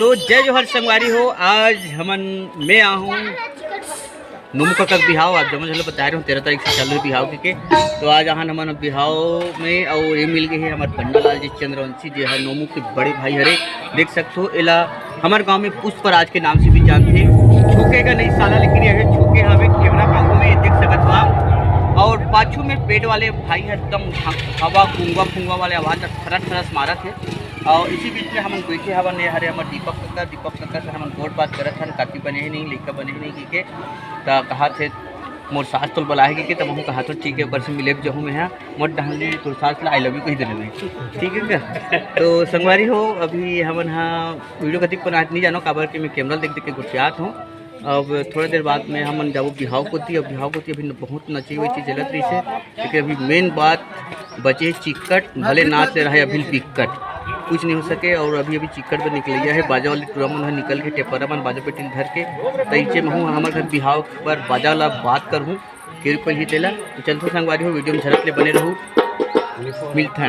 तो जय जोहर संगवारी हो। आज हमन मैं आ हूँ नोमू का बिहाव। आप जब चलो बता रहे हूँ 13 तारीख से चल रहे बिहाव के। तो आज आहन हमन बिहाव में और ये मिल गए है हमारे पंडा लाल जी चंद्रवंशी जी है नोमू के बड़े भाई हरे। देख सकते हो एला हमारे गांव में पुष्पराज के नाम से भी जानते। छोके का नहीं साला लेकिन यह छोके हमें कैमरा काबू में देख सकते हो आप। और पाछू में पेट वाले भाई है एकदम हवा फूंगा वाले आवाज़ ठरस मारत है। और इसी बीच में हम बैठे हवन हरे हमारे दीपक कक्का से हम गोट बात करत हन काकी बने ही नहीं लड़का बने ही नहीं के तो कहा थे मोर सास तो बुलाए कि तब हम कहा तो ठीक है ऊपर से मिले जहूँ में है मोट डहली तो सास ला आई लव यू कही देने में ठीक है क्या। तो संगवारी हो अभी हमन हाँ वीडियो कतिक पर नहीं जानो काबर के मैं कैमरा देख के गुस्सियात हूँ। अब थोड़ा देर बाद में हम जाओ बिहाव को थी। अब बिहाव को थी अभी बहुत नची हुई चीज़ जलत रही से लेकिन अभी मेन बात बचे चिक्कट भले नाच ले रहा है अभी पिक्कट कुछ नहीं हो सके। और अभी चिक्कट पर निकल गया है बाजा वाली टूरा मन निकल के टेपरा मन बाजा पेटिल धर के तईचे में हूँ हमारे घर बिहाव पर बाजा वाला बात कर हूँ फिर कोई ही तेला। तो चलते संगवारी हो वीडियो में झलक ले बने रहूँ मिलता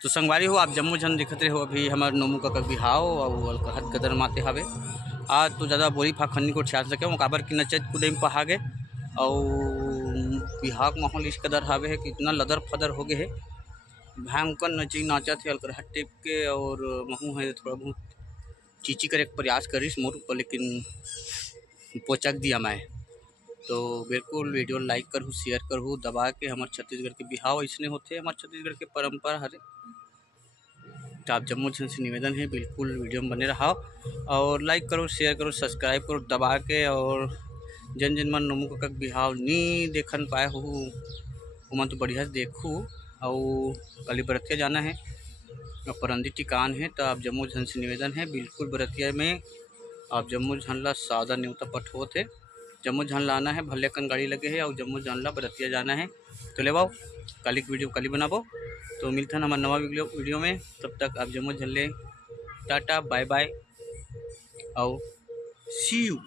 तो संगवारी हो आप जम्मू झन दिखत रहे हो अभी हमार नोमू का बिहाव और कहत कदर माते हवे आज तो ज़्यादा बोरी फाखनी को छाड़ सके काबर की नचत कुदम पहा गे और बिहाव माहौल इस कदर हवे है कि इतना लदर फदर हो गए है भयंकर नची नाचत है हल्कर हट टिप के और महू है थोड़ा बहुत चीची करे प्रयास करिस मोर ऊपर लेकिन पोचक दिया मैं तो बिल्कुल वीडियो लाइक करूँ शेयर करूँ दबा के हमारे छत्तीसगढ़ के बिहाव ऐसने होते हमारे छत्तीसगढ़ के परंपरा हरे तो आप जम्मू झन से निवेदन है बिल्कुल वीडियो में बने रहा और लाइक करो शेयर करो सब्सक्राइब करो दबा के और जन जन मन नोमू का बिहाव नहीं देखन पाए हो मन तो बढ़िया से देखूँ और कल बरतिया जाना है और परंदी टिकान है तो आप जम्मू झन से निवेदन है बिल्कुल बरतिया में आप जम्मू झन ला सादा न्योता पठोत है जम्मू झन लाना है भले कन गाड़ी लगे है और जम्मू झन ला बरतिया जाना है तो ले बाओ कल एक वीडियो कल ही बनाबो तो मिलता है हमारे नवा वीडियो में तब तक आप जम्मू झन ले टाटा बाय बाय और सी यू।